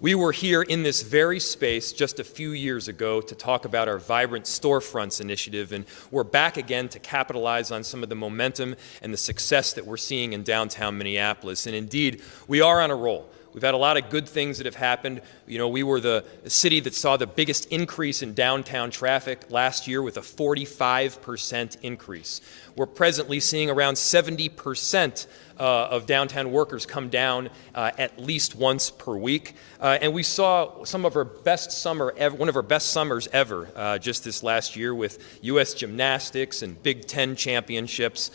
We were here in this very space just a few years ago to talk about our Vibrant Storefronts initiative, and we're back again to capitalize on some of the momentum and the success that we're seeing in downtown Minneapolis. And indeed, we are on a roll. We've had a lot of good things that have happened. You know, we were the city that saw the biggest increase in downtown traffic last year with a 45% increase. We're presently seeing around 70% of downtown workers come down at least once per week. And we saw some of our best summer ever, one of our best summers ever just this last year with U.S. Gymnastics and Big Ten championships.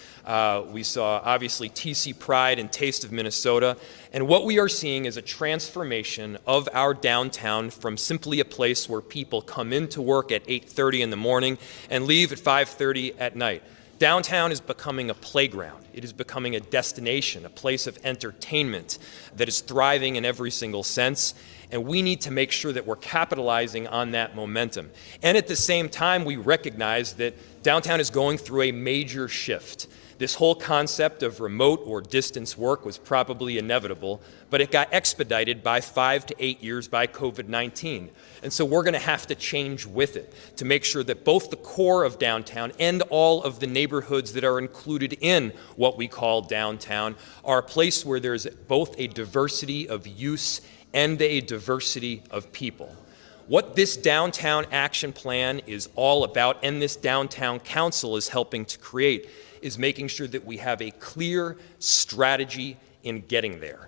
We saw obviously TC Pride and Taste of Minnesota. And what we are seeing is a transformation of our downtown from simply a place where people come into work at 8:30 in the morning and leave at 5:30 at night. Downtown is becoming a playground. It is becoming a destination, a place of entertainment that is thriving in every single sense. And we need to make sure that we're capitalizing on that momentum. And at the same time, we recognize that downtown is going through a major shift. This whole concept of remote or distance work was probably inevitable, but it got expedited by 5 to 8 years by COVID-19. And so we're going to have to change with it to make sure that both the core of downtown and all of the neighborhoods that are included in what we call downtown are a place where there's both a diversity of use and a diversity of people. What this downtown action plan is all about, and this downtown council is helping to create, is making sure that we have a clear strategy in getting there.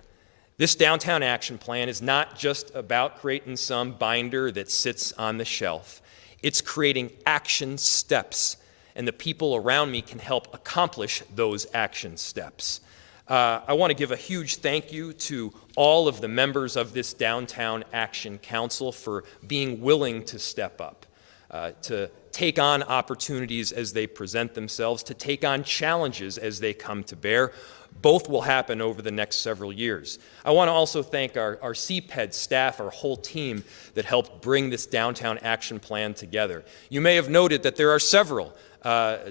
This downtown action plan is not just about creating some binder that sits on the shelf. It's creating action steps, and the people around me can help accomplish those action steps. I want to give a huge thank you to all of the members of this Downtown Action Council for being willing to step up, to take on opportunities as they present themselves, to take on challenges as they come to bear. Both will happen over the next several years. I want to also thank our CPED staff, our whole team that helped bring this downtown action plan together. You may have noted that there are several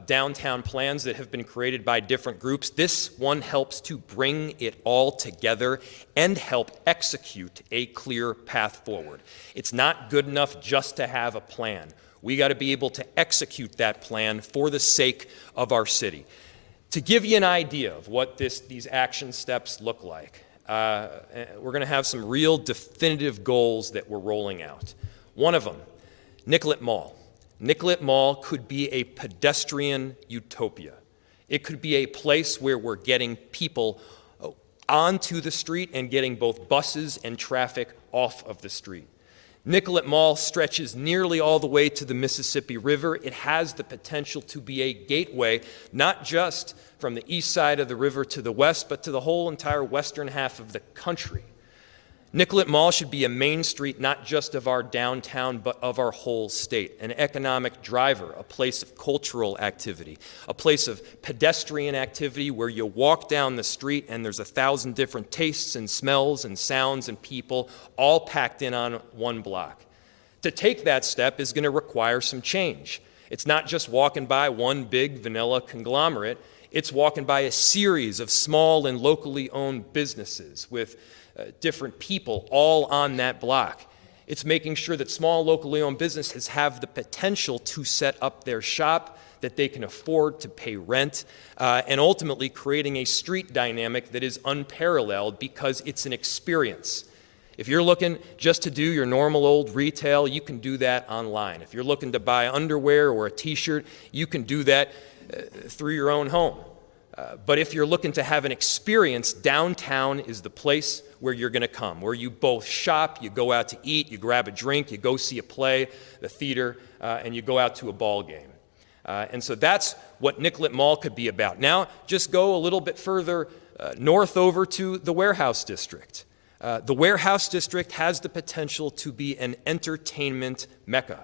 downtown plans that have been created by different groups. This one helps to bring it all together and help execute a clear path forward. It's not good enough just to have a plan. We got to be able to execute that plan for the sake of our city. To give you an idea of what these action steps look like, we're going to have some real definitive goals that we're rolling out. One of them, Nicollet Mall. Nicollet Mall could be a pedestrian utopia. It could be a place where we're getting people onto the street and getting both buses and traffic off of the street. Nicollet Mall stretches nearly all the way to the Mississippi River. It has the potential to be a gateway, not just from the east side of the river to the west, but to the whole entire western half of the country. Nicollet Mall should be a main street not just of our downtown, but of our whole state, an economic driver, a place of cultural activity, a place of pedestrian activity where you walk down the street and there's 1,000 different tastes and smells and sounds and people all packed in on one block. To take that step is going to require some change. It's not just walking by one big vanilla conglomerate, it's walking by a series of small and locally owned businesses with different people all on that block. It's making sure that small locally owned businesses have the potential to set up their shop, that they can afford to pay rent, and ultimately creating a street dynamic that is unparalleled because it's an experience. If you're looking just to do your normal old retail, you can do that online. If you're looking to buy underwear or a t-shirt, you can do that through your own home. But if you're looking to have an experience, downtown is the place where you're going to come, where you both shop, you go out to eat, you grab a drink, you go see a play, the theater, and you go out to a ball game. And so that's what Nicollet Mall could be about. Now, just go a little bit further north over to the Warehouse District. The Warehouse District has the potential to be an entertainment mecca,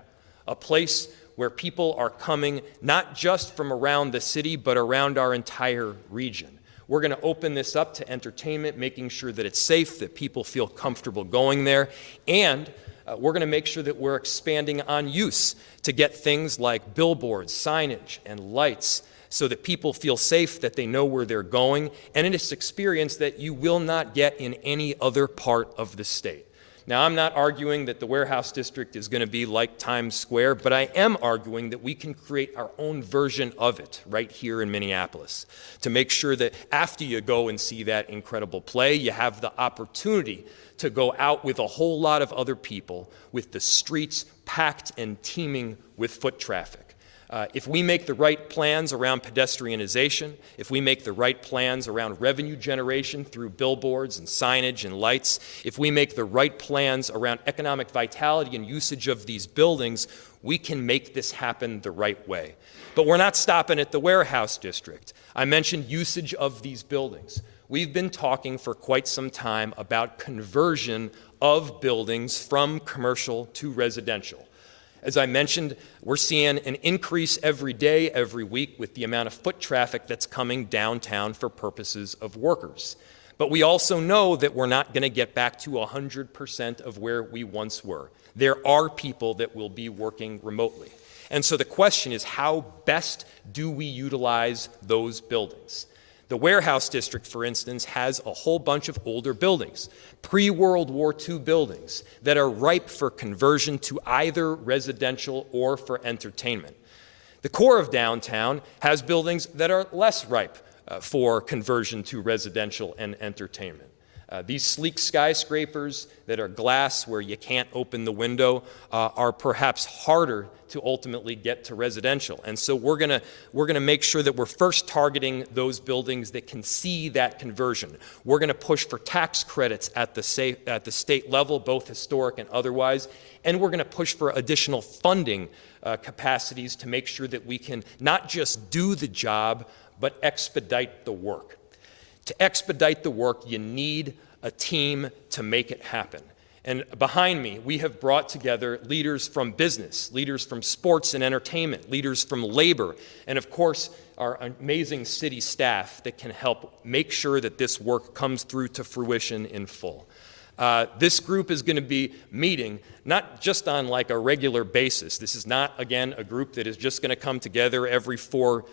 a place where people are coming not just from around the city, but around our entire region. We're going to open this up to entertainment, making sure that it's safe, that people feel comfortable going there, and we're going to make sure that we're expanding on use to get things like billboards, signage, and lights so that people feel safe, that they know where they're going, and it's an experience that you will not get in any other part of the state. Now, I'm not arguing that the warehouse district is going to be like Times Square, but I am arguing that we can create our own version of it right here in Minneapolis to make sure that after you go and see that incredible play, you have the opportunity to go out with a whole lot of other people with the streets packed and teeming with foot traffic. If we make the right plans around pedestrianization, if we make the right plans around revenue generation through billboards and signage and lights, if we make the right plans around economic vitality and usage of these buildings, we can make this happen the right way. But we're not stopping at the warehouse district. I mentioned usage of these buildings. We've been talking for quite some time about conversion of buildings from commercial to residential. As I mentioned, we're seeing an increase every day, every week with the amount of foot traffic that's coming downtown for purposes of workers. But we also know that we're not going to get back to 100% of where we once were. There are people that will be working remotely. And so the question is, how best do we utilize those buildings? The warehouse district, for instance, has a whole bunch of older buildings, pre-World War II buildings that are ripe for conversion to either residential or for entertainment. The core of downtown has buildings that are less ripe for conversion to residential and entertainment. These sleek skyscrapers that are glass where you can't open the window are perhaps harder to ultimately get to residential. And so we're gonna make sure that we're first targeting those buildings that can see that conversion. We're gonna push for tax credits at the state level, both historic and otherwise, and we're gonna push for additional funding capacities to make sure that we can not just do the job, but expedite the work. To expedite the work, you need a team to make it happen. And behind me, we have brought together leaders from business, leaders from sports and entertainment, leaders from labor, and of course, our amazing city staff that can help make sure that this work comes through to fruition in full. This group is going to be meeting not just on like a regular basis. This is not, again, a group that is just going to come together every 4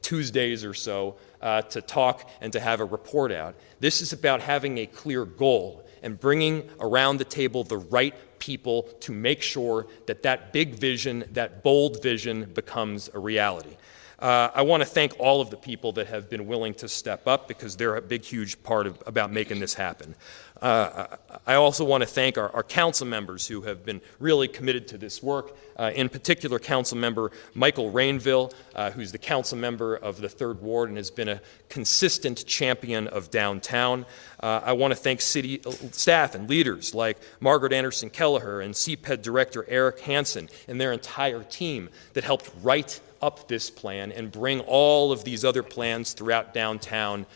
Tuesdays or so to talk and to have a report out. This is about having a clear goal and bringing around the table the right people to make sure that that big vision, that bold vision becomes a reality. I want to thank all of the people that have been willing to step up because they're a big, huge part about making this happen. I also want to thank our council members who have been really committed to this work. In particular, Council Member Michael Rainville, who's the council member of the 3rd Ward and has been a consistent champion of downtown. I want to thank city staff and leaders like Margaret Anderson Kelleher and CPED Director Eric Hansen and their entire team that helped write up this plan and bring all of these other plans throughout downtown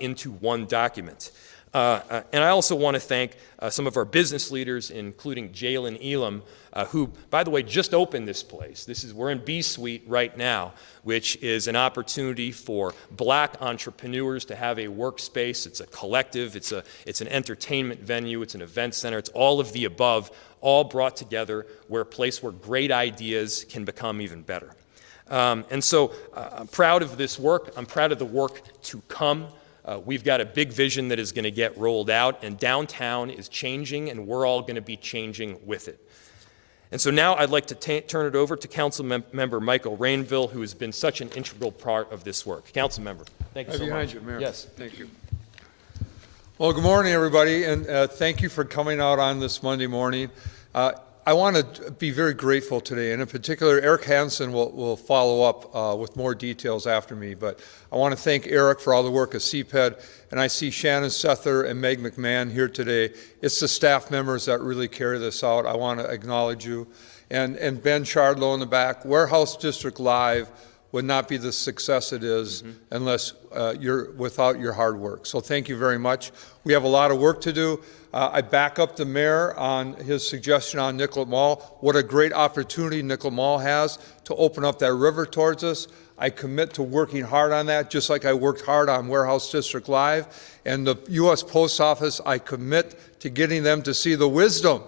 into one document. And I also want to thank some of our business leaders, including Jalen Elam, who, by the way, just opened this place. We're in B Suite right now, which is an opportunity for black entrepreneurs to have a workspace. It's a collective, it's an entertainment venue, it's an event center, it's all of the above, all brought together where a place where great ideas can become even better. And so I'm proud of this work. I'm proud of the work to come. We've got a big vision that is going to get rolled out, and downtown is changing, and we're all going to be changing with it. And so now I'd like to turn it over to Council Member Michael Rainville, who has been such an integral part of this work. Council Member, thank you so much. Behind you, Mayor. Yes. Thank you. Well, good morning, everybody, and thank you for coming out on this Monday morning. I want to be very grateful today, and in particular, Eric Hansen will follow up with more details after me, but I want to thank Eric for all the work of CPED, and I see Shannon Sether and Meg McMahon here today. It's the staff members that really carry this out. I want to acknowledge you. And Ben Chardlow in the back. Warehouse District Live would not be the success it is unless without your hard work. So thank you very much. We have a lot of work to do. I back up the mayor on his suggestion on Nicollet Mall. What a great opportunity Nicollet Mall has to open up that river towards us. I commit to working hard on that, just like I worked hard on Warehouse District Live. And the U.S. Post Office, I commit to getting them to see the wisdom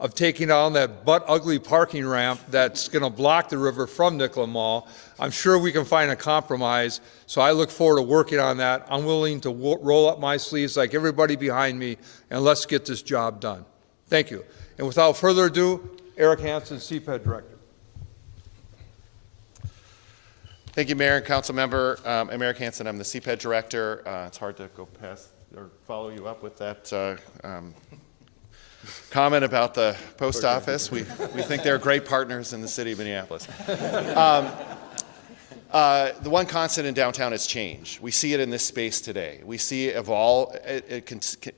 of taking down that butt-ugly parking ramp that's going to block the river from Nicollet Mall. I'm sure we can find a compromise, so I look forward to working on that. I'm willing to roll up my sleeves like everybody behind me, and let's get this job done. Thank you. And without further ado, Eric Hansen, CPED Director. Thank you, Mayor and Council Member. I'm Eric Hansen. I'm the CPED Director. It's hard to go past or follow you up with that comment about the post office. We think they're great partners in the city of Minneapolis. The one constant in downtown is change. We see it in this space today. We see it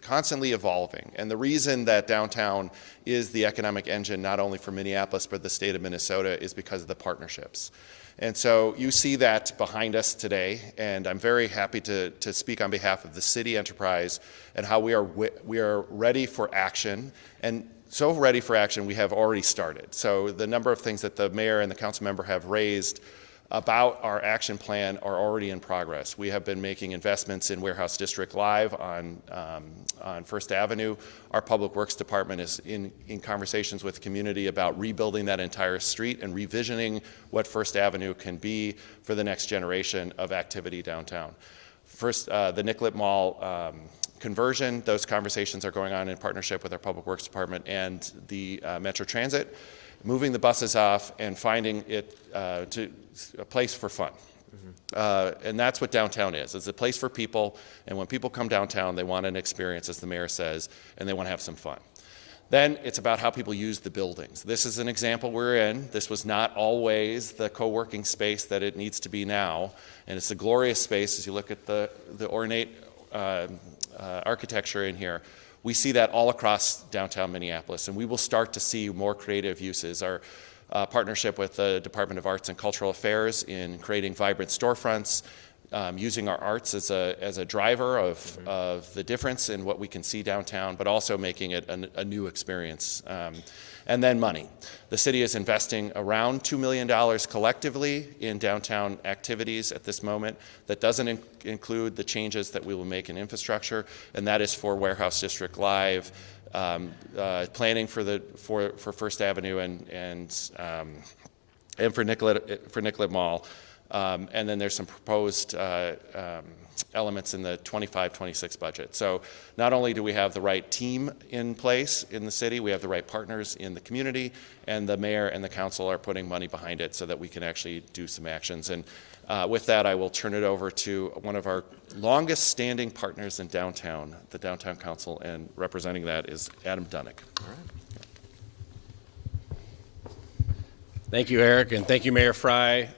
constantly evolving. And the reason that downtown is the economic engine, not only for Minneapolis, but the state of Minnesota, is because of the partnerships. And so you see that behind us today, and I'm very happy to speak on behalf of the city enterprise and how we are ready for action, and so ready for action we have already started. So the number of things that the mayor and the council member have raised about our action plan are already in progress. We have been making investments in Warehouse District Live on First Avenue. Our Public Works Department is in conversations with the community about rebuilding that entire street and revisioning what First Avenue can be for the next generation of activity downtown. First, the Nicollet Mall conversion, those conversations are going on in partnership with our Public Works Department and the Metro Transit, moving the buses off and finding it to a place for fun. And that's what downtown is. It's a place for people, and when people come downtown, they want an experience, as the mayor says, and they want to have some fun. Then it's about how people use the buildings. This is an example we're in. This was not always the co-working space that it needs to be now, and it's a glorious space as you look at the ornate architecture in here. We see that all across downtown Minneapolis, and we will start to see more creative uses. Our partnership with the Department of Arts and Cultural Affairs in creating vibrant storefronts, using our arts as a driver of the difference in what we can see downtown, but also making it a new experience. And then money. The city is investing around $2 million collectively in downtown activities at this moment. That doesn't include the changes that we will make in infrastructure, and that is for Warehouse District Live, planning for First Avenue and for Nicollet Mall. And then there's some proposed elements in the 25-26 budget. So not only do we have the right team in place in the city, we have the right partners in the community, and the mayor and the council are putting money behind it so that we can actually do some actions. And with that, I will turn it over to one of our longest standing partners in downtown, the Downtown Council, and representing that is Adam Dunnick. All right. Thank you, Eric, and thank you, Mayor Fry.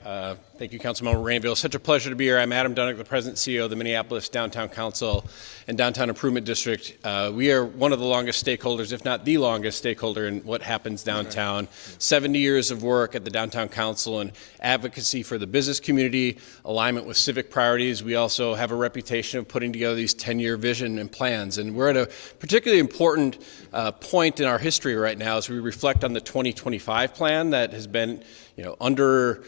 Thank you, Councilmember Rainville. Such a pleasure to be here. I'm Adam Dunnick, the President and CEO of the Minneapolis Downtown Council and Downtown Improvement District. We are one of the longest stakeholders, if not the longest stakeholder in what happens downtown. 70 years of work at the Downtown Council and advocacy for the business community, alignment with civic priorities. We also have a reputation of putting together these 10-year vision and plans. And we're at a particularly important point in our history right now as we reflect on the 2025 plan that has been under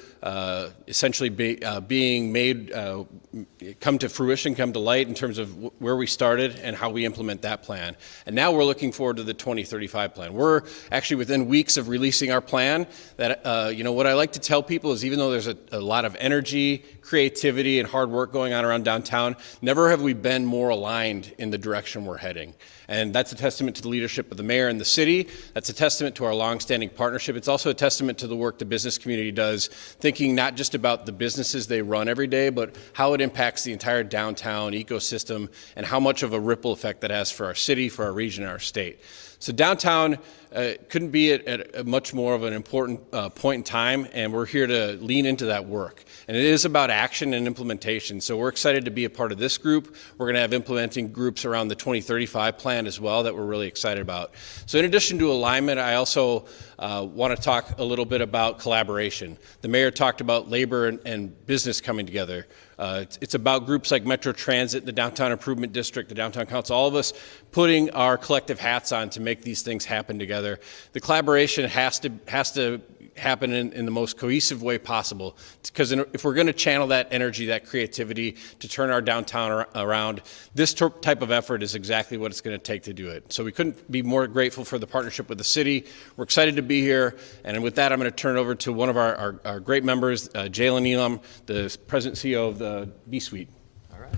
essentially being made, come to fruition, come to light in terms of where we started and how we implement that plan. And now we're looking forward to the 2035 plan. We're actually within weeks of releasing our plan. That what I like to tell people is even though there's a lot of energy, creativity, and hard work going on around downtown, never have we been more aligned in the direction we're heading. And that's a testament to the leadership of the mayor and the city. That's a testament to our longstanding partnership. It's also a testament to the work the business community does, thinking not just about the businesses they run every day, but how it impacts the entire downtown ecosystem and how much of a ripple effect that has for our city, for our region, and our state. So downtown couldn't be at a much more of an important point in time, and we're here to lean into that work. And it is about action and implementation. So we're excited to be a part of this group. We're going to have implementing groups around the 2035 plan as well that we're really excited about. So in addition to alignment, I also want to talk a little bit about collaboration. The mayor talked about labor and business coming together. It's about groups like Metro Transit, the Downtown Improvement District, the Downtown Council, all of us putting our collective hats on to make these things happen together. The collaboration has to happen in the most cohesive way possible, because if we're going to channel that energy, that creativity to turn our downtown around, this type of effort is exactly what it's going to take to do it. So we couldn't be more grateful for the partnership with the city. We're excited to be here, and with that, I'm going to turn it over to one of our great members, Jalen Elam, the President and CEO of the B-Suite. All right.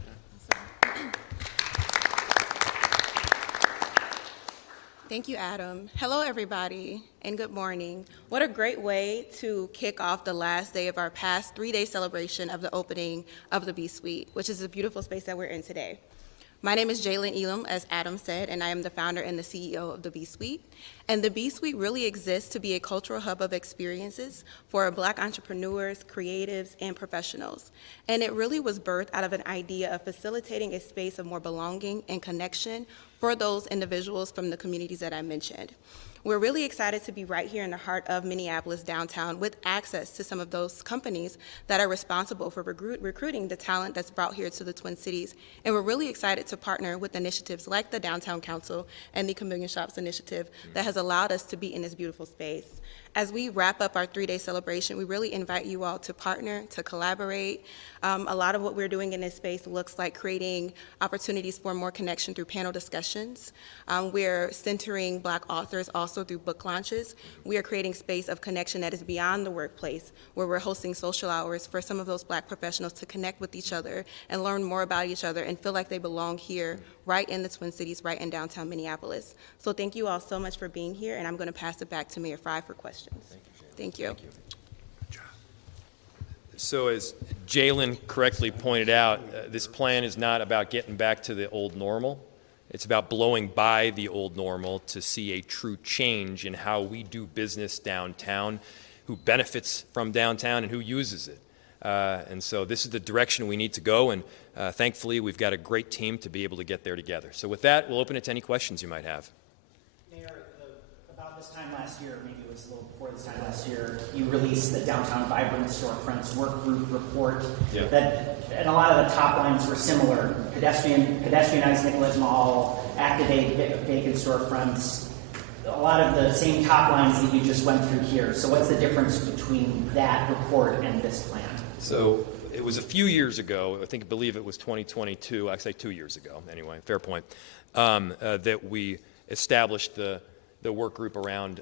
Thank you, Adam. Hello, everybody, and good morning. What a great way to kick off the last day of our past 3-day celebration of the opening of the B-Suite, which is a beautiful space that we're in today. My name is Jalen Elam, as Adam said, and I am the founder and the CEO of the B-Suite. And the B-Suite really exists to be a cultural hub of experiences for Black entrepreneurs, creatives, and professionals. And it really was birthed out of an idea of facilitating a space of more belonging and connection for those individuals from the communities that I mentioned. We're really excited to be right here in the heart of Minneapolis downtown with access to some of those companies that are responsible for recruiting the talent that's brought here to the Twin Cities. And we're really excited to partner with initiatives like the Downtown Council and the Chameleon Shops Initiative that has allowed us to be in this beautiful space. As we wrap up our 3-day celebration, we really invite you all to partner, to collaborate. A lot of what we're doing in this space looks like creating opportunities for more connection through panel discussions. We're centering Black authors also through book launches. We are creating space of connection that is beyond the workplace, where we're hosting social hours for some of those Black professionals to connect with each other and learn more about each other and feel like they belong here, right in the Twin Cities, right in downtown Minneapolis. So thank you all so much for being here, and I'm going to pass it back to Mayor Frye for questions. Thank you. So as Jalen correctly pointed out, this plan is not about getting back to the old normal. It's about blowing by the old normal to see a true change in how we do business downtown, who benefits from downtown and who uses it. And so this is the direction we need to go, and thankfully we've got a great team to be able to get there together. So with that, we'll open it to any questions you might have. Mayor, about this time last year, maybe it was a little before this time last year, you released the Downtown Vibrant Storefronts Work Group report. Yeah. And a lot of the top lines were similar. Pedestrianize Nicollet Mall, activate vacant storefronts, a lot of the same top lines that you just went through here. So what's the difference between that report and this plan? So it was a few years ago, I believe it was 2022, I say 2 years ago anyway, fair point, that we established the work group around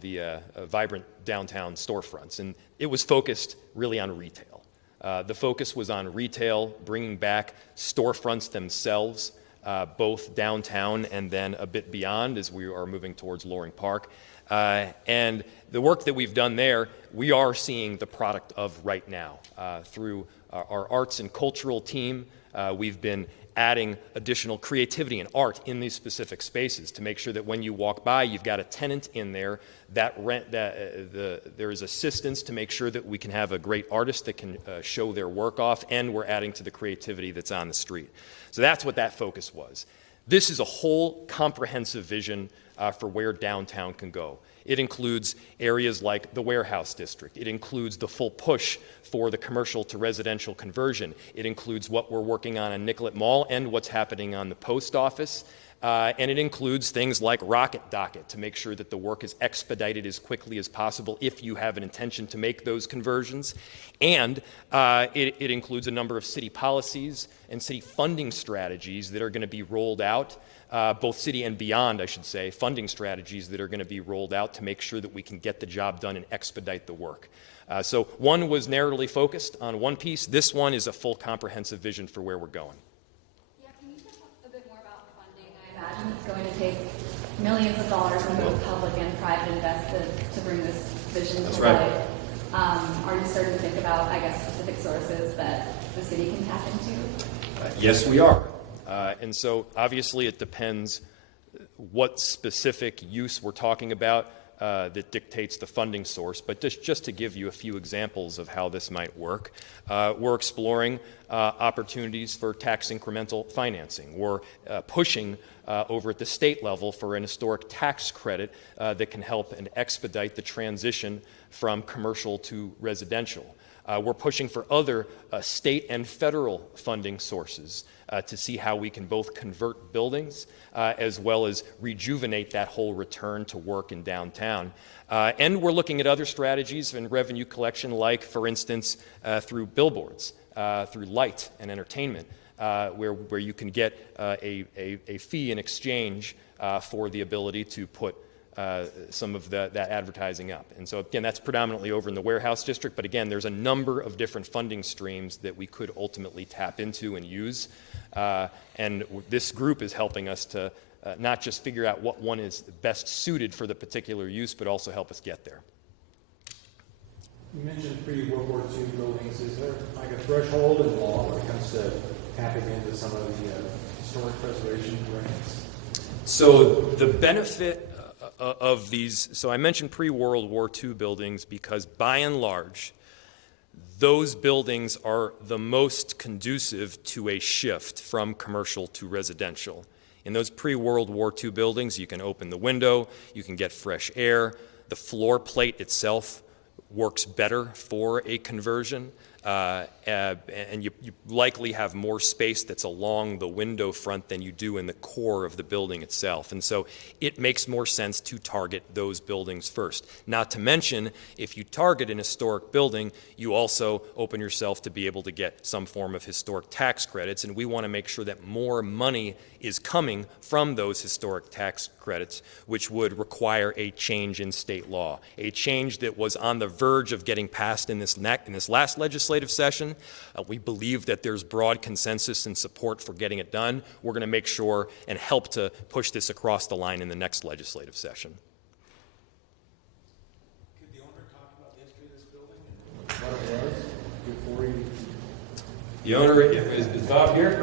the vibrant downtown storefronts. And it was focused really on retail. The focus was on retail, bringing back storefronts themselves, both downtown and then a bit beyond as we are moving towards Loring Park. And the work that we've done there, we are seeing the product of right now. Through our arts and cultural team, we've been adding additional creativity and art in these specific spaces to make sure that when you walk by, you've got a tenant in there there is assistance to make sure that we can have a great artist that can show their work off, and we're adding to the creativity that's on the street. So that's what that focus was. This is a whole comprehensive vision for where downtown can go. It includes areas like the warehouse district. It includes the full push for the commercial to residential conversion. It includes what we're working on Nicollet Mall and what's happening on the post office. And it includes things like Rocket Docket to make sure that the work is expedited as quickly as possible if you have an intention to make those conversions. And it includes a number of city policies and city funding strategies that are going to be rolled out, both city and beyond, I should say, funding strategies that are going to be rolled out to make sure that we can get the job done and expedite the work. So one was narrowly focused on one piece. This one is a full comprehensive vision for where we're going. Can you talk a bit more about funding? I imagine it's going to take millions of dollars from both public and private investors to bring this vision to life. Are you starting to think about, specific sources that the city can tap into? Yes, we are. And so obviously it depends what specific use we're talking about that dictates the funding source. But just to give you a few examples of how this might work, we're exploring opportunities for tax incremental financing. We're pushing over at the state level for an historic tax credit that can help and expedite the transition from commercial to residential. We're pushing for other state and federal funding sources to see how we can both convert buildings as well as rejuvenate that whole return to work in downtown. And we're looking at other strategies in revenue collection, like, for instance, through billboards, through light and entertainment, where you can get a fee in exchange for the ability to put some of that advertising up. And so, again, that's predominantly over in the warehouse district, but again, there's a number of different funding streams that we could ultimately tap into and use. And this group is helping us to not just figure out what one is best suited for the particular use, but also help us get there. You mentioned pre-World War II buildings. Is there like a threshold in law when it comes to tapping into some of the historic preservation grants? So the benefit of these, so I mentioned pre-World War II buildings because by and large, those buildings are the most conducive to a shift from commercial to residential. In those pre-World War II buildings, you can open the window, you can get fresh air, the floor plate itself works better for a conversion, and you likely have more space that's along the window front than you do in the core of the building itself. And so it makes more sense to target those buildings first. Not to mention, if you target an historic building, you also open yourself to be able to get some form of historic tax credits, and we want to make sure that more money is coming from those historic tax credits, which would require a change in state law, a change that was on the verge of getting passed in this last legislative session. We believe that there's broad consensus and support for getting it done. We're going to make sure and help to push this across the line in the next legislative session. Could the owner talk about the history of this building and what it was before he... The owner, is Bob here?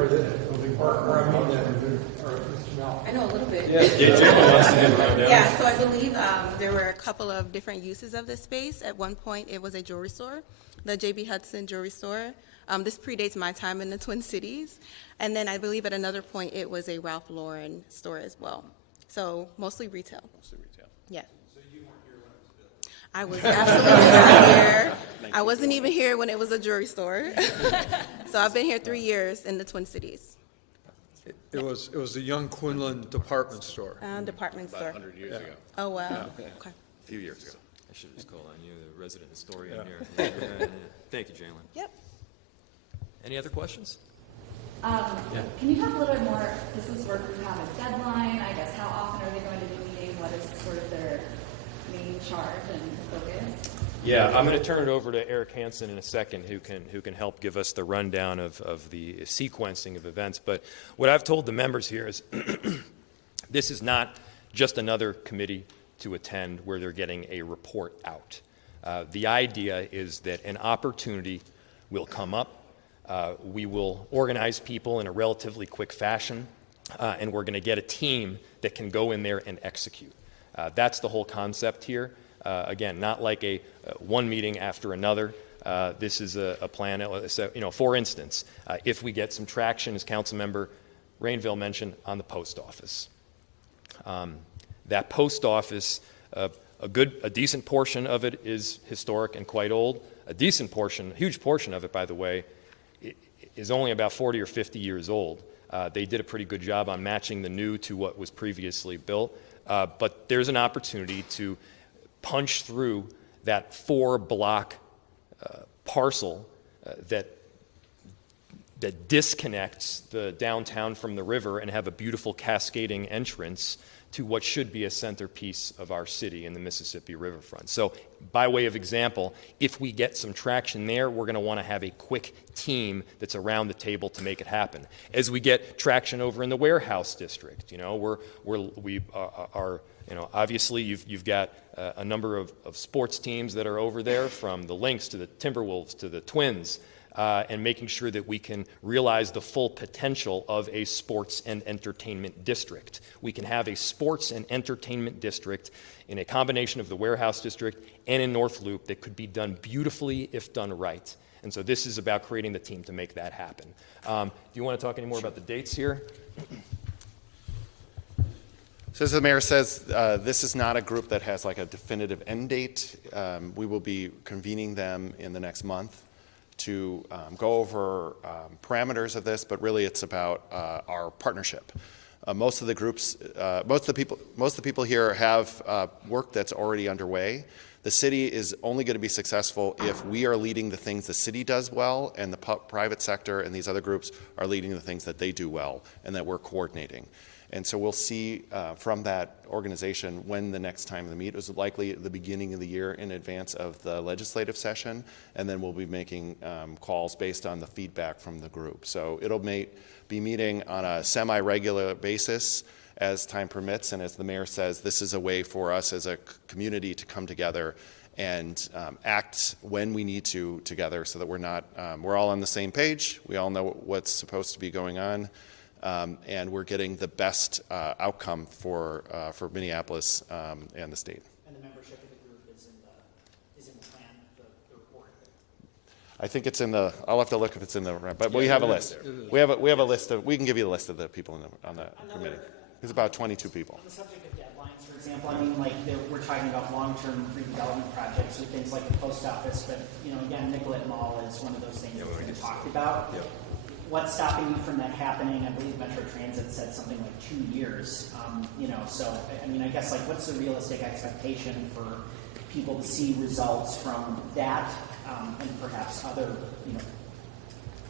I know a little bit. Jalen wants to do the rundown. Yeah, so I believe there were a couple of different uses of this space. At one point, it was a jewelry store, the J.B. Hudson Jewelry Store. This predates my time in the Twin Cities. And then I believe at another point, it was a Ralph Lauren store as well. So mostly retail. Mostly retail. Yeah. So you weren't here when it was built? I was absolutely not here. I wasn't even here when it was a jewelry store. So I've been here 3 years in the Twin Cities. It was the Young Quinlan department store. Department About store. 100 years ago. Oh, wow. Okay. A few years ago. I should have just called on you, the resident historian here. Yeah. Thank you, Jalen. Yep. Any other questions? Can you talk a little bit more, does this work group have a deadline? I guess how often are they going to be meeting? What is sort of their main charge and focus? Yeah, I'm going to turn it over to Eric Hansen in a second, who can help give us the rundown of the sequencing of events. But what I've told the members here is this is not just another committee to attend where they're getting a report out. The idea is that an opportunity will come up. We will organize people in a relatively quick fashion, and we're going to get a team that can go in there and execute. That's the whole concept here. Again, not like a one meeting after another. This is a plan. So, for instance, if we get some traction, as Councilmember Rainville mentioned, on the post office. That post office, a decent portion of it is historic and quite old. A decent portion, a huge portion of it, by the way, is only about 40 or 50 years old. They did a pretty good job on matching the new to what was previously built. But there's an opportunity to punch through that 4-block parcel that disconnects the downtown from the river and have a beautiful cascading entrance to what should be a centerpiece of our city in the Mississippi riverfront. So by way of example, if we get some traction there, we're going to want to have a quick team that's around the table to make it happen. As we get traction over in the warehouse district, obviously you've got a number of sports teams that are over there, from the Lynx to the Timberwolves to the Twins, and making sure that we can realize the full potential of a sports and entertainment district. We can have a sports and entertainment district in a combination of the warehouse district and in North Loop that could be done beautifully if done right. And so this is about creating the team to make that happen. Do you want to talk any more about the dates here? So as the mayor says, this is not a group that has like a definitive end date. We will be convening them in the next month to go over parameters of this, but really it's about our partnership. Most of the groups, most of the people here have work that's already underway. The city is only going to be successful if we are leading the things the city does well, and the private sector and these other groups are leading the things that they do well, and that we're coordinating. And so we'll see from that organization when the next time they meet. It was likely at the beginning of the year in advance of the legislative session, and then we'll be making calls based on the feedback from the group. So it'll be meeting on a semi-regular basis, as time permits. And as the mayor says, this is a way for us as a community to come together and act when we need to together, so that we're all on the same page. We all know what's supposed to be going on, and we're getting the best outcome for Minneapolis and the state. And the membership of the group is in the plan, the report. I think it's in the. I'll have to look if it's in the. But we have a list. We have a list of. We can give you the list of the people on the committee. There's about 22 people. On the subject of deadlines, for example, I mean, like we're talking about long-term redevelopment projects with things like the post office, but again, Nicollet Mall is one of those things that's been talked about. Yep. What's stopping you from that happening? I believe Metro Transit said something like 2 years. So I mean, I guess like what's the realistic expectation for people to see results from that and perhaps other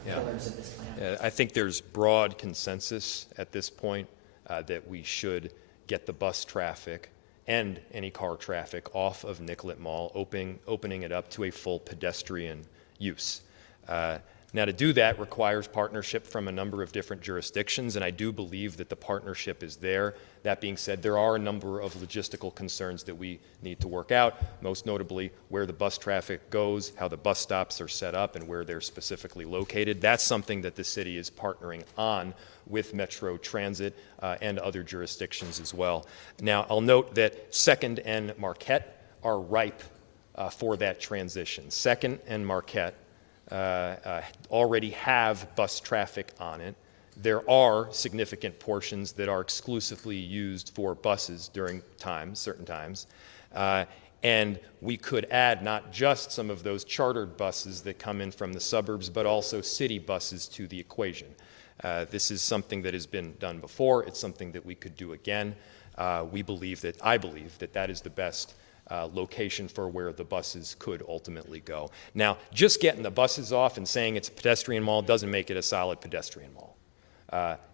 pillars of this plan? I think there's broad consensus at this point that we should get the bus traffic and any car traffic off of Nicollet Mall, opening it up to a full pedestrian use. Now, to do that requires partnership from a number of different jurisdictions, and I do believe that the partnership is there. That being said, there are a number of logistical concerns that we need to work out, most notably where the bus traffic goes, how the bus stops are set up, and where they're specifically located. That's something that the city is partnering on with Metro Transit and other jurisdictions as well. Now, I'll note that Second and Marquette are ripe for that transition. Second and Marquette already have bus traffic on it. There are significant portions that are exclusively used for buses during certain times. And we could add not just some of those chartered buses that come in from the suburbs, but also city buses to the equation. This is something that has been done before. It's something that we could do again. I believe that that is the best location for where the buses could ultimately go. Now, just getting the buses off and saying it's a pedestrian mall doesn't make it a solid pedestrian mall.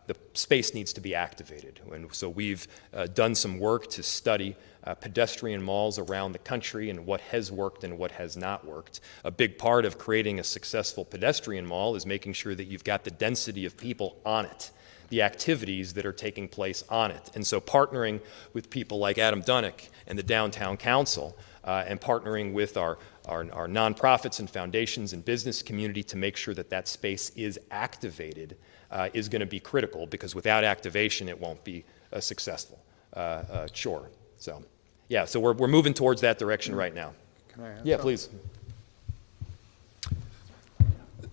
The space needs to be activated. And so we've done some work to study pedestrian malls around the country and what has worked and what has not worked. A big part of creating a successful pedestrian mall is making sure that you've got the density of people on it, the activities that are taking place on it. And so partnering with people like Adam Dunnick and the Downtown Council and partnering with our nonprofits and foundations and business community to make sure that that space is activated is going to be critical, because without activation it won't be a successful chore. So yeah, so we're moving towards that direction right now. Can I answer? Yeah, please.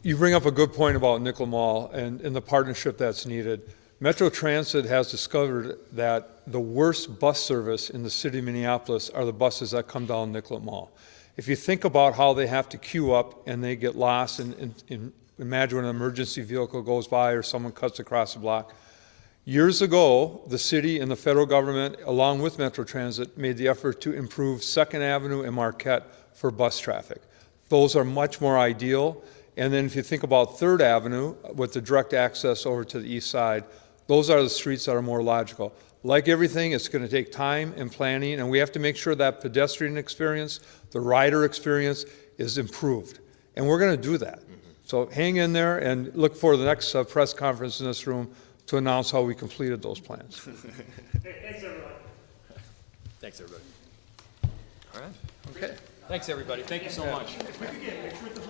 You bring up a good point about Nicollet Mall and the partnership that's needed. Metro Transit has discovered that the worst bus service in the city of Minneapolis are the buses that come down Nicollet Mall. If you think about how they have to queue up and they get lost, and imagine when an emergency vehicle goes by or someone cuts across the block. Years ago, the city and the federal government, along with Metro Transit, made the effort to improve 2nd Avenue and Marquette for bus traffic. Those are much more ideal. And then if you think about 3rd Avenue with the direct access over to the east side, those are the streets that are more logical. Like everything, it's going to take time and planning, and we have to make sure that pedestrian experience, the rider experience, is improved. And we're going to do that. So hang in there and look for the next press conference in this room to announce how we completed those plans. Thanks, everyone. Thanks, everybody. All right. Okay. Thanks, everybody. Thank you so much.